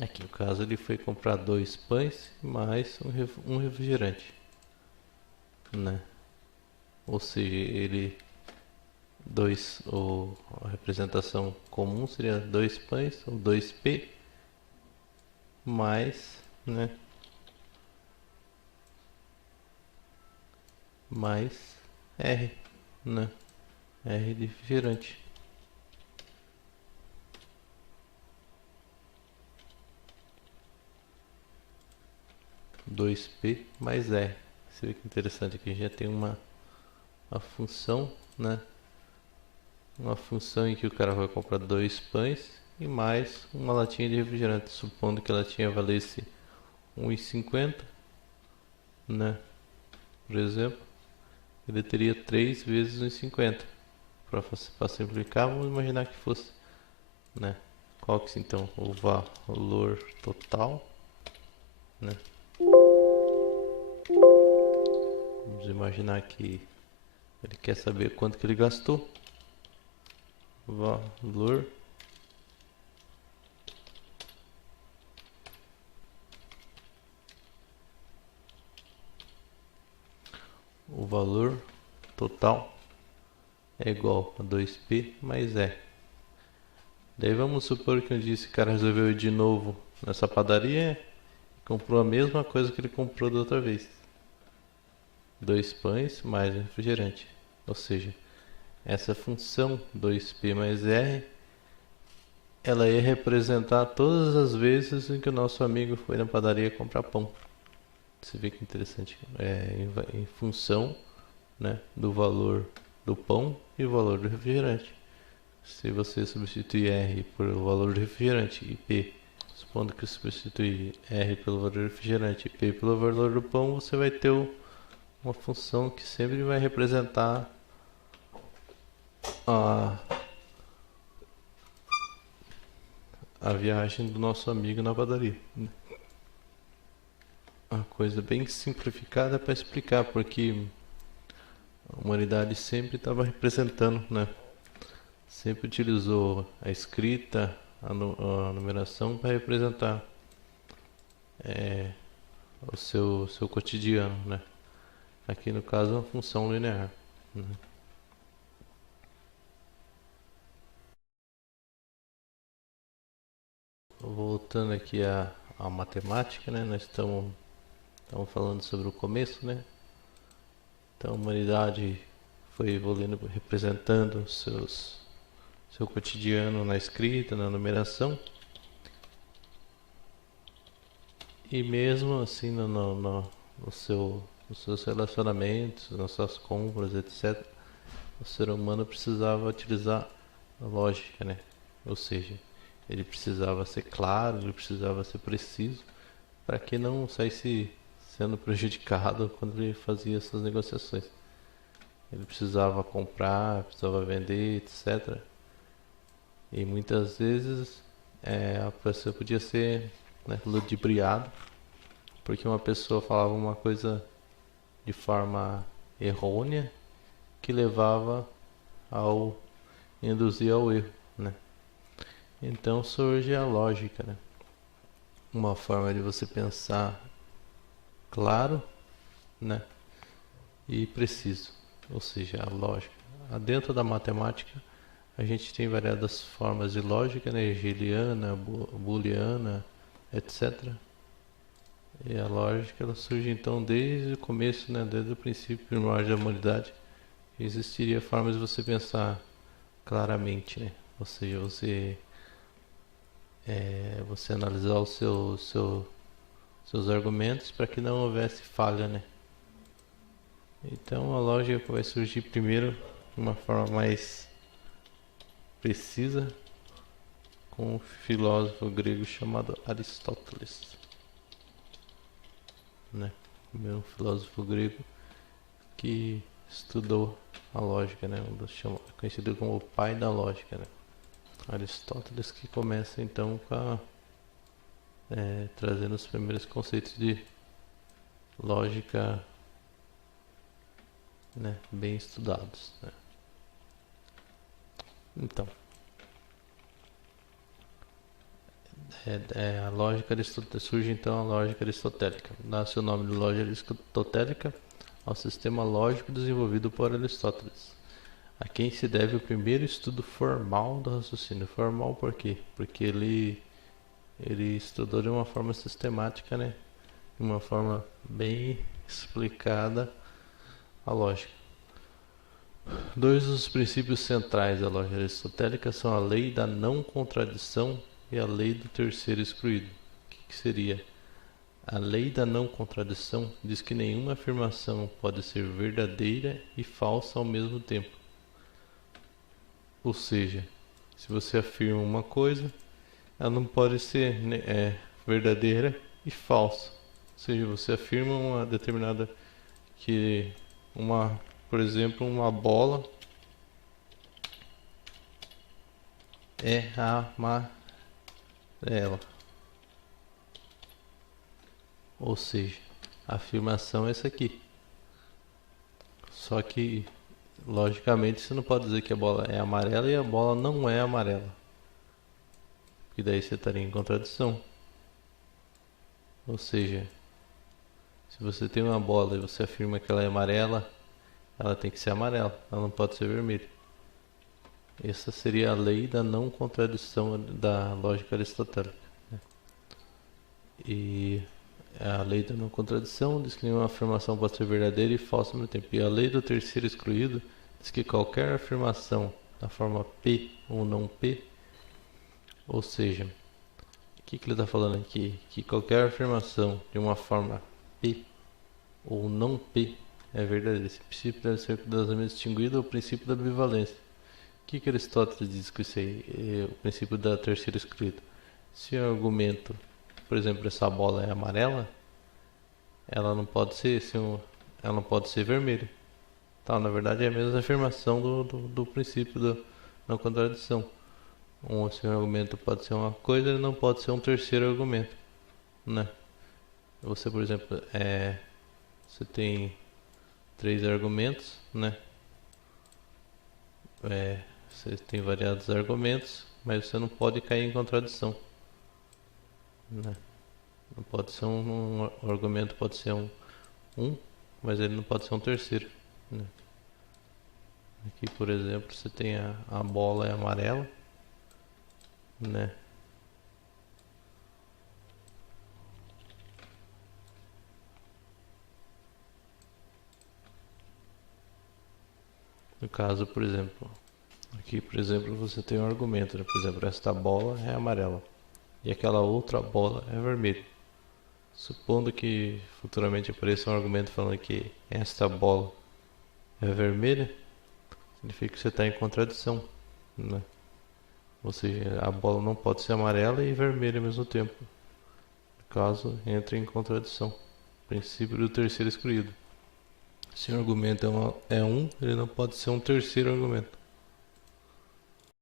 Aqui no caso ele foi comprar dois pães mais um refrigerante, né? Ou seja, ele dois, ou a representação comum seria dois pães, ou 2P mais, né? Mais R, né? R de refrigerante. 2P mais R. Você vê que interessante aqui, já tem uma função, né? Uma função em que o cara vai comprar dois pães e mais uma latinha de refrigerante, supondo que a latinha valesse 1,50, né? Por exemplo, ele teria 3 vezes 1,50. Para simplificar, vamos imaginar que fosse, né? Qual que então o valor total, né? Vamos imaginar que ele quer saber quanto que ele gastou. Valor o valor total é igual a 2P mais E. Daí vamos supor que um dia esse cara resolveu ir de novo nessa padaria e comprou a mesma coisa que ele comprou da outra vez. Dois pães mais um refrigerante. Ou seja, essa função 2P mais R, ela ia representar todas as vezes em que o nosso amigo foi na padaria comprar pão. Você vê que interessante. Em função, né, do valor do pão e o valor do refrigerante. Se você substituir R por o valor do refrigerante e P, supondo que substituir R pelo valor do refrigerante e P pelo valor do pão, você vai ter uma função que sempre vai representar a, a viagem do nosso amigo na padaria. Uma coisa bem simplificada para explicar, porque a humanidade sempre estava representando, né? Sempre utilizou a escrita, a numeração para representar o seu cotidiano, né? Aqui no caso é uma função linear, né? Voltando aqui à matemática, né? Nós estamos falando sobre o começo, né? Então a humanidade foi evoluindo, representando seu cotidiano na escrita, na numeração. E mesmo assim nos seus relacionamentos, nas suas compras, etc., o ser humano precisava utilizar a lógica, né? Ou seja, ele precisava ser claro, ele precisava ser preciso para que não saísse sendo prejudicado quando ele fazia essas negociações. Ele precisava comprar, precisava vender, etc. E muitas vezes a pessoa podia ser, né, ludibriada porque uma pessoa falava uma coisa de forma errônea que levava ao induzir ao erro, né? Então surge a lógica, né? Uma forma de você pensar claro, né? E preciso, ou seja, a lógica. Dentro da matemática, a gente tem variadas formas de lógica, né? Hegeliana, booleana, etc. E a lógica ela surge então desde o começo, né? Desde o princípio primordial da humanidade. Existiria formas de você pensar claramente, né? Ou seja, você analisar seus argumentos para que não houvesse falha, né? Então a lógica vai surgir primeiro de uma forma mais precisa com um filósofo grego chamado Aristóteles, né? Um filósofo grego que estudou a lógica, né? Conhecido como o pai da lógica, né? Aristóteles que começa então trazendo os primeiros conceitos de lógica, né, bem estudados, né? Então, A lógica surge então a lógica aristotélica. Dá-se o nome de lógica aristotélica ao sistema lógico desenvolvido por Aristóteles, a quem se deve o primeiro estudo formal do raciocínio. Formal por quê? Porque ele estudou de uma forma sistemática, né? De uma forma bem explicada a lógica. Dois dos princípios centrais da lógica aristotélica são a lei da não contradição e a lei do terceiro excluído. O que seria? A lei da não contradição diz que nenhuma afirmação pode ser verdadeira e falsa ao mesmo tempo. Ou seja, se você afirma uma coisa, ela não pode ser verdadeira e falsa. Ou seja, você afirma uma determinada por exemplo, uma bola é amarela. Ou seja, a afirmação é essa aqui. Só que, logicamente, você não pode dizer que a bola é amarela e a bola não é amarela. Porque daí você estaria em contradição. Ou seja, se você tem uma bola e você afirma que ela é amarela, ela tem que ser amarela, ela não pode ser vermelha. Essa seria a lei da não contradição da lógica aristotélica, né? E a lei da não contradição diz que nenhuma afirmação pode ser verdadeira e falsa ao mesmo tempo. E a lei do terceiro excluído diz que qualquer afirmação da forma P ou não P, ou seja, o que ele está falando aqui? Que qualquer afirmação de uma forma P ou não P é verdadeira. Esse princípio deve ser cuidadosamente distinguido ao princípio da ambivalência. O que Aristóteles diz com isso aí? O princípio da terceira excluída. Se o argumento, por exemplo, essa bola é amarela, ela não pode ser vermelha. Tá, na verdade é a mesma afirmação do princípio da não contradição. Se um argumento pode ser uma coisa, ele não pode ser um terceiro argumento, né? Você, por exemplo, você tem 3 argumentos, né? Você tem variados argumentos, mas você não pode cair em contradição, né? Não pode ser um argumento pode ser mas ele não pode ser um terceiro, né? Aqui, por exemplo, você tem a bola é amarela, né? No caso, por exemplo, aqui, por exemplo, você tem um argumento, né? Por exemplo, esta bola é amarela e aquela outra bola é vermelha. Supondo que futuramente apareça um argumento falando que esta bola é vermelha, significa que você está em contradição, né? Ou seja, a bola não pode ser amarela e vermelha ao mesmo tempo. No caso, entra em contradição. Princípio do terceiro excluído. Se o argumento é ele não pode ser um terceiro argumento.